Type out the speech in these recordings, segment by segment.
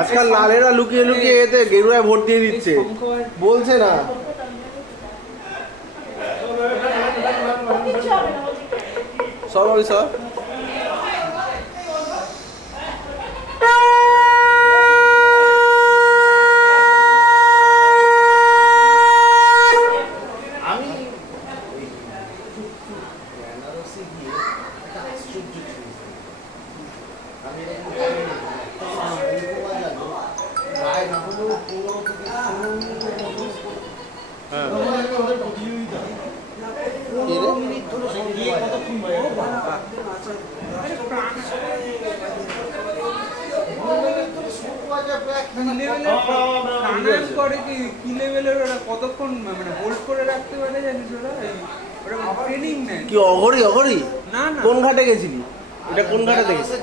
আজকাল লালেরা লুকিয়ে লুকিয়ে এতে গেরুয়ায় ভোট দিয়ে দিচ্ছে, বলছে না। সব সব কি অঘরি অঘরি কোন ঘাটে গেছিলি? এটা কোন ঘাটে দেখেছিস?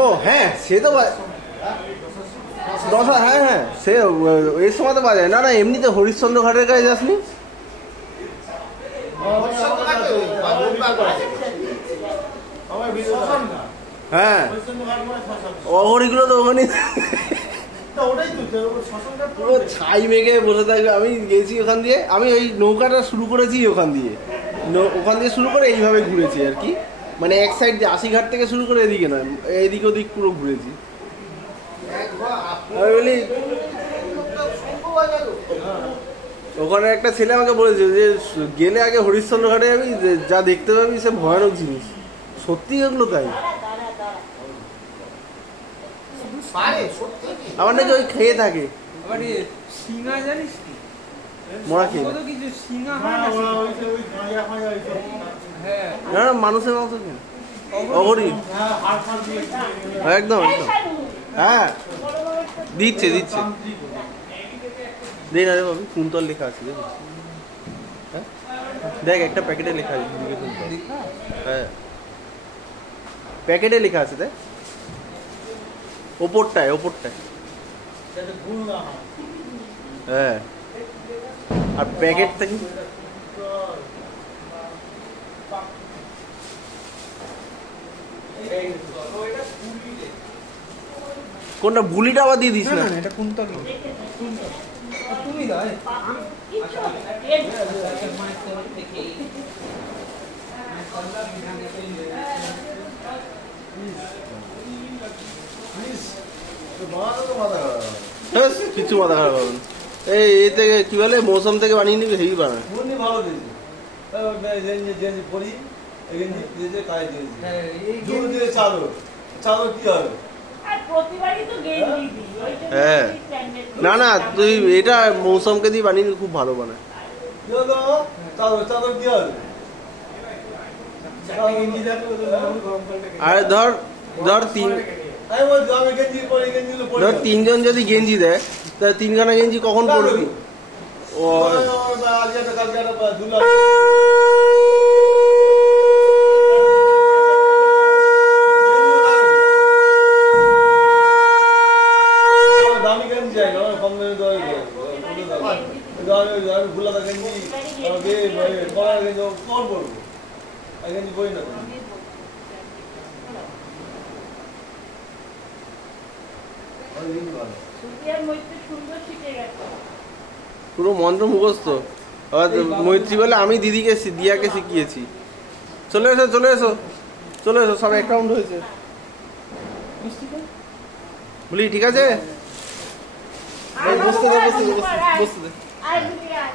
ও হ্যাঁ, সে তো হ্যাঁ হ্যাঁ, সে এই সময় তো বাজায় না। না এমনিতে হরিশ্চন্দ্র ঘাটের কাছে যাসনি? হ্যাঁ, অঘরিগুলো তো ওখানে পুরো ছাই মেঘে বসে থাকবে। আমি গেছি ওখান দিয়ে, আমি ওই নৌকাটা শুরু করেছি ওখান দিয়ে শুরু করে এইভাবে ঘুরেছি আর কি। মানে এক সাইড দিয়ে আশিঘাট থেকে শুরু করে এদিকে নয়, এদিক ওদিক পুরো ঘুরেছি। আমি বলি ওখানে একটা ছেলে আমাকে বলেছে যে গেলে আগে হরিশ্চন্দ্র ঘাটে যাবি, যা দেখতে পাবি সে ভয়ানক জিনিস। সত্যি এগুলো তাই। আমার নাকি ওই খেয়ে থাকে না মানুষের মাংস অঘরি একদম একদম। হ্যাঁ দিচ্ছে দিচ্ছে, দেখ না রে বাবু, কুন্তল লেখা আছে হ্যাঁ, দেখ একটা প্যাকেটে লেখা আছে। হ্যাঁ প্যাকেটে লেখা আছে, দেখ ওপরটায় হ্যাঁ। আর প্যাকেট থেকে কোনটা বুলিটা আবার দিয়ে দিস না? এটা কোনটা তুমি দাও কিছু মাথা খারাপ হবে না। এই থেকে কি বলে মৌসুম থেকে বানিয়ে নিবি, হেভি বানায় ভালো হ্যাঁ। না না তুই এটা মৌসুমকে দিয়ে বানিয়ে খুব ভালো বানায়। আরে ধর ধর তিনজন যদি গেঞ্জি দেয় তা তিনখানা গেঞ্জি কখন পরবি? ও পুরো মন্ত্র মুখস্থ। মৈত্রী বলে আমি দিদিকে দিয়াকে শিখিয়েছি। চলে এসো চলে এসো চলে এসো, সব অ্যাকাউন্ট হয়েছে বলি, ঠিক আছে বসতে দে বসতে দে বসতে দে।